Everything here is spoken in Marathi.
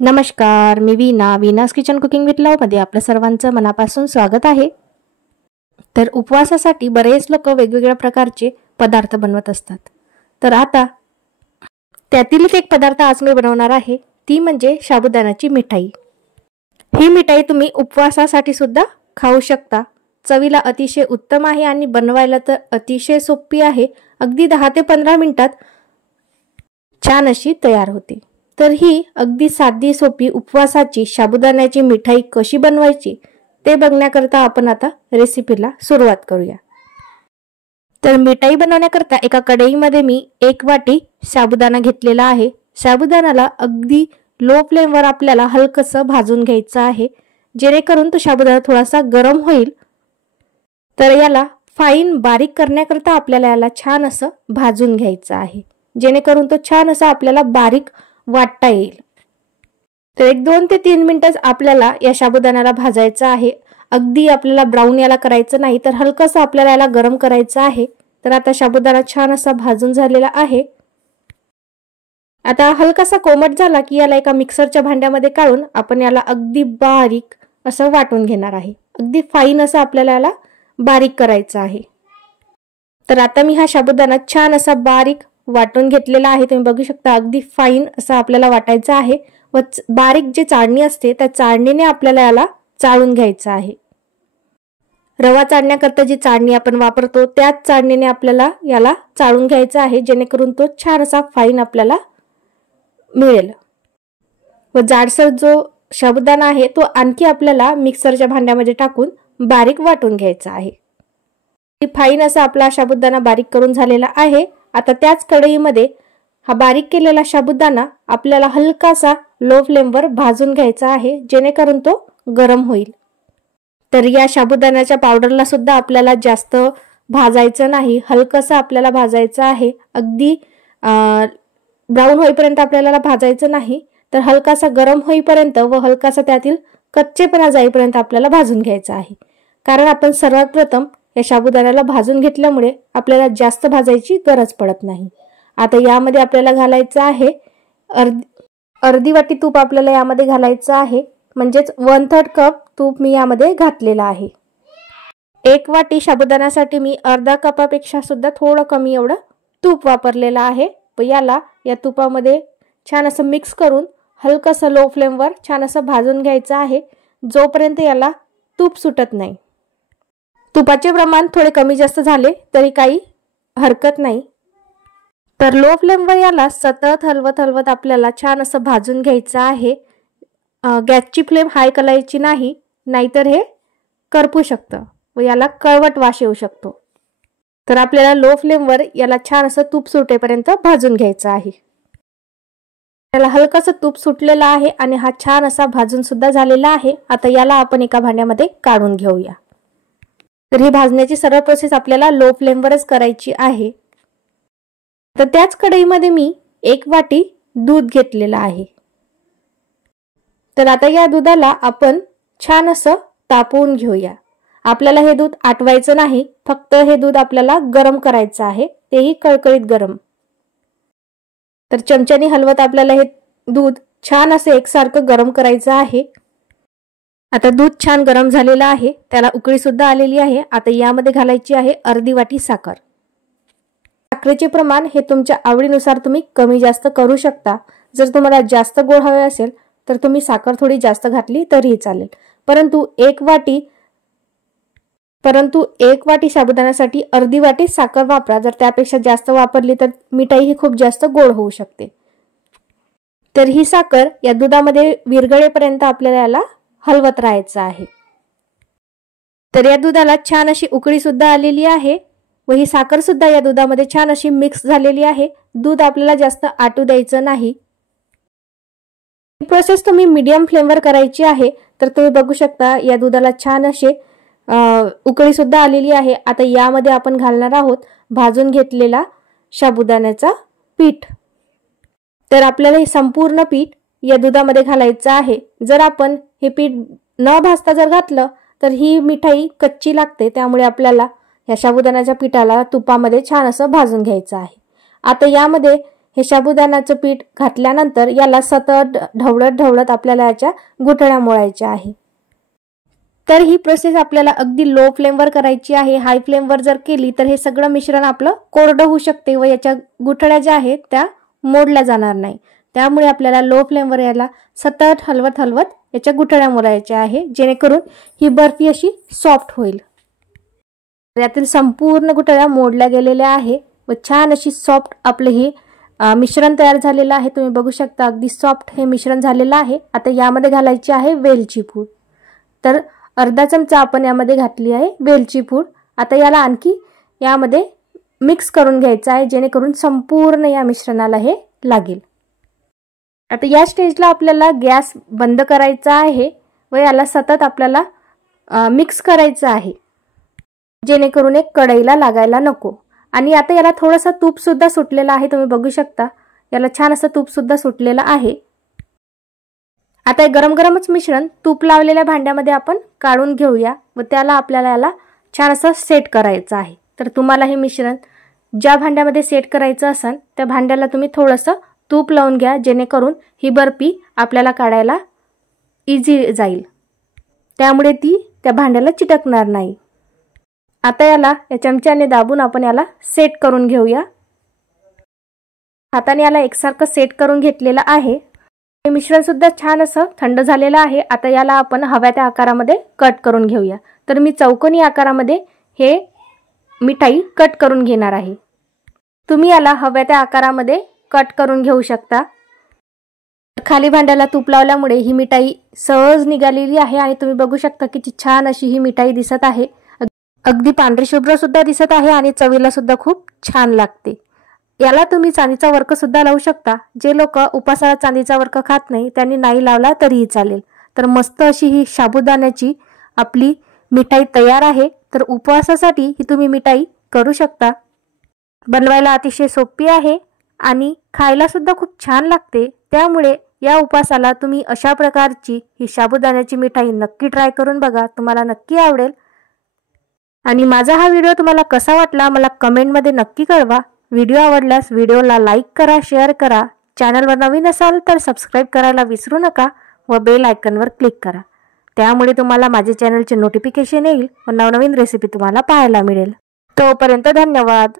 नमस्कार, मी वीनास किचन कुकिंग विथ लव मध्ये आपलं सर्वांचं मनापासून स्वागत आहे। तर उपवासासाठी बरेच लोक वेगवेगळ्या प्रकारचे पदार्थ बनवत असतात। तर आता त्यातीलच एक पदार्थ आज मी बनवणार आहे, ती म्हणजे साबुदाण्याची मिठाई। ही मिठाई तुम्ही उपवासासाठी सुद्धा खाऊ शकता। चवीला अतिशय उत्तम आहे आणि बनवायला तर अतिशय सोपी आहे। अगदी 10 ते 15 मिनिटात छान अशी तयार होते। तर ही अगदी साधी सोपी उपवासाची साबुदाण्याची मिठाई कशी बनवायची ते बघण्याकरता आपण आता रेसिपीला सुरुवात करूया। तर मिठाई बनवण्याकरता एका कढईमध्ये मी 1 वाटी साबुदाणा घेतलेला आहे। साबुदाण्याला अगदी लो फ्लेमवर आपल्याला हलकसं भाजून घ्यायचं आहे, जेणेकरून तो साबुदाणा थोडासा गरम होईल। तर याला फाईन बारीक करण्याकरता आपल्याला याला छान असं भाजून घ्यायचं आहे, जेणेकरून तो छान असा आपल्याला बारीक वाटता येईल। तर 1-2 ते 3 मिनिटं आपल्याला या साबुदाण्याला भाजायचं आहे। अगदी आपल्याला ब्राऊन याला करायचं नाही, तर हलकसं आपल्याला याला गरम करायचं आहे। तर आता साबुदाणा छान असा भाजून झालेला आहे। आता हलकासा कोमट झाला की याला एका मिक्सरच्या भांड्यामध्ये काढून आपण याला अगदी बारीक असं वाटून घेणार आहे। अगदी फाईन असं आपल्याला याला बारीक करायचं आहे। तर आता मी हा साबुदाणा छान असा बारीक वाटून घेतलेला आहे। तुम्ही बघू शकता अगदी फाईन असं आपल्याला वाटायचं आहे व बारीक जे चाळणी असते त्या चाळणीने आपल्याला याला चाळून घ्यायचं आहे। रवा चाळण्याकरता जी चाळणी आपण वापरतो त्याच चाळणीने आपल्याला याला चाळून घ्यायचं आहे, जेणेकरून तो छान असा फाईन आपल्याला मिळेल। व जाडसर जो साबुदाणा आहे तो आणखी आपल्याला मिक्सरच्या भांड्यामध्ये टाकून बारीक वाटून घ्यायचा आहे। फाईन असा आपला साबुदाणा बारीक करून झालेला आहे। आता त्याच कढईमध्ये हा बारीक केलेला साबुदाणा आपल्याला हलकासा लो फ्लेमवर भाजून घ्यायचा आहे, जेणेकरून तो गरम होईल। तर या साबुदाण्याच्या पावडरला सुद्धा आपल्याला जास्त भाजायचं नाही, हलकसं आपल्याला भाजायचं आहे। अगदी ब्राऊन होईपर्यंत आपल्याला भाजायचं नाही, तर हलकासा गरम होईपर्यंत व हलकासा त्यातील कच्चेपणा जाईपर्यंत आपल्याला भाजून घ्यायचं आहे। कारण आपण सर्वात प्रथम या साबुदाण्याला भाजून घेतल्यामुळे आपल्याला जास्त भाजायची गरज पडत नाही। आता यामध्ये आपल्याला घालायचं आहे अर्धी वाटी तूप आपल्याला यामध्ये घालायचं आहे, म्हणजेच 1/3 कप तूप मी यामध्ये घातलेलं आहे। 1 वाटी साबुदाण्यासाठी मी अर्धा कपापेक्षा सुद्धा थोडं कमी एवढं तूप वापरलेलं आहे। व याला या तुपामध्ये छान असं मिक्स करून हलकसं लो फ्लेमवर छान असं भाजून घ्यायचं आहे, जोपर्यंत याला तूप सुटत नाही। तुपाचे प्रमाण थोडे कमी जास्त झाले तरी काही हरकत नाही। तर लो फ्लेमवर याला सतत हलवत आपल्याला छान असं भाजून घ्यायचं आहे। गॅसची फ्लेम हाय करायची नाही, नाहीतर हे करपू शकतं व याला कळवट वास येऊ शकतो। तर आपल्याला लो फ्लेमवर याला छान असं तूप सुटेपर्यंत भाजून घ्यायचं आहे। याला हलकसं तूप सुटलेलं आहे आणि हा छान असा भाजून सुद्धा झालेला आहे। आता याला आपण एका भांड्यामध्ये काढून घेऊया। तर ही भाजण्याची सरळ प्रोसेस आपल्याला लो फ्लेमवरच करायची आहे। तर त्याच कढईमध्ये मी 1 वाटी दूध घेतलेलं आहे। तर आता या दुधाला आपण छान असं तापवून घेऊया। आपल्याला हे दूध आटवायचं नाही, फक्त हे दूध आपल्याला गरम करायचं आहे, तेही कळकळीत गरम। तर चमच्याने हलवत आपल्याला हे दूध छान असं एकसारखं गरम करायचं आहे। आता दूध छान गरम झालेलं आहे, त्याला उकळी सुद्धा आलेली आहे। आता यामध्ये घालायची आहे अर्धी वाटी साखर। साखरेचे प्रमाण हे तुमच्या आवडीनुसार तुम्ही कमी जास्त करू शकता। जर तुम्हाला जास्त गोड हवे असेल तर तुम्ही साखर थोडी जास्त घातली तरीही चालेल, परंतु 1 वाटी साबुदाण्यासाठी अर्धी वाटी साखर वापरा। जर त्यापेक्षा जास्त वापरली तर मिठाई ही खूप जास्त गोड होऊ शकते। तर ही साखर या दुधामध्ये विरघळेपर्यंत आपल्याला याला हलवत राहायचं आहे। तर या दुधाला छान अशी उकळी सुद्धा आलेली आहे व ही साखर सुद्धा या दुधामध्ये छान अशी मिक्स झालेली आहे। दूध आपल्याला जास्त आटू द्यायचं नाही। ही प्रोसेस तुम्ही मीडियम फ्लेमवर करायची आहे। तर तुम्ही बघू शकता या दुधाला छान असे उकळी सुद्धा आलेली आहे। आता यामध्ये आपण घालणार आहोत भाजून घेतलेला साबुदाण्याचा पीठ। तर आपल्याला हे संपूर्ण पीठ या दुधामध्ये घालायचं आहे। जर आपण हे पीठ न भाजता जर घातलं तर ही मिठाई कच्ची लागते, त्यामुळे आपल्याला या साबुदाण्याच्या पिठाला तुपामध्ये छान असं भाजून घ्यायचं आहे। आता यामध्ये हे साबुदाण्याचं पीठ घातल्यानंतर याला सतत ढवळत आपल्याला याच्या गुठळ्या मोडायच्या आहे। तर ही प्रोसेस आपल्याला अगदी लो फ्लेमवर करायची आहे। हाय फ्लेमवर जर केली तर हे सगळं मिश्रण आपलं कोरडं होऊ शकते व याच्या गुठळ्या ज्या आहेत त्या मोडल्या जाणार नाही। त्यामुळे आपल्याला लो फ्लेमवर याला सतत हलवत याच्या गुठळ्या मोडायच्या आहे, जेणेकरून ही बर्फी अशी सॉफ्ट होईल। यातील संपूर्ण गुठळ्या मोडल्या गेलेल्या आहे व छान अशी सॉफ्ट आपले हे मिश्रण तयार झालेलं आहे। तुम्ही बघू शकता अगदी सॉफ्ट हे मिश्रण झालेलं आहे। आता यामध्ये घालायची आहे वेलची पूड। तर अर्धा चमचा आपण यामध्ये घातली आहे वेलची पूड। आता याला आणखी यामध्ये मिक्स करून घ्यायचं आहे, जेणेकरून संपूर्ण या मिश्रणाला हे लागेल। आता या स्टेजला आपल्याला गॅस बंद करायचा आहे व याला सतत आपल्याला मिक्स करायचं आहे, जेणेकरून एक कढईला लागायला नको। आणि आता याला थोडंसं तूप सुद्धा सुटलेलं आहे, तुम्ही बघू शकता याला छान असं तूप सुद्धा सुटलेलं आहे। आता गरमच मिश्रण तूप लावलेल्या भांड्यामध्ये आपण काढून घेऊया व त्याला आपल्याला याला छान असं सेट करायचं आहे। तर तुम्हाला हे मिश्रण ज्या भांड्यामध्ये सेट करायचं असेल त्या भांड्याला तुम्ही थोडंसं तूप लावून घ्या, जेणेकरून ही बर्फी आपल्याला काढायला इझी जाईल, त्यामुळे ती त्या भांड्याला चिटकणार नाही। आता याला या चमच्याने दाबून आपण याला सेट करून घेऊया। हाताने याला एकसारखं सेट करून घेतलेलं आहे। हे मिश्रण सुद्धा छान असं थंड झालेलं आहे। आता याला आपण हव्या त्या आकारामध्ये कट करून घेऊया। तर मी चौकोनी आकारामध्ये हे मिठाई कट करून घेणार आहे। तुम्ही याला हव्या त्या आकारामध्ये कट करून घेऊ शकता। खाली भांड्याला तूप लावल्यामुळे ही मिठाई सहज निघालेली आहे आणि तुम्ही बघू शकता किती छान अशी ही मिठाई दिसत आहे। अगदी पांढरी शुभ्र सुद्धा दिसत आहे आणि चवीला सुद्धा खूप छान लागते। याला तुम्ही चांदीचा वर्क सुद्धा लावू शकता। जे लोक उपासाला चांदीचा वर्क खात नाही त्यांनी नाही लावला तरीही चालेल। तर मस्त अशी ही साबुदाण्याची आपली मिठाई तयार आहे। तर उपवासासाठी ही तुम्ही मिठाई करू शकता। बनवायला अतिशय सोपी आहे आणि खायला सुद्धा खूप छान लागते। त्यामुळे या उपवासाला तुम्ही अशा प्रकारची ही साबुदाण्याची मिठाई नक्की ट्राय करून बघा, तुम्हाला नक्की आवडेल। आणि माझा हा व्हिडिओ तुम्हाला कसा वाटला मला कमेंटमध्ये नक्की कळवा। व्हिडिओ आवडल्यास व्हिडिओला लाईक करा, शेअर करा। चॅनलवर नवीन असाल तर सबस्क्राइब करायला विसरू नका व बेल आयकॉनवर क्लिक करा, त्यामुळे तुम्हाला माझ्या चॅनलचे नोटिफिकेशन येईल व नवनवीन रेसिपी तुम्हाला पाहायला मिळेल। तोपर्यंत धन्यवाद।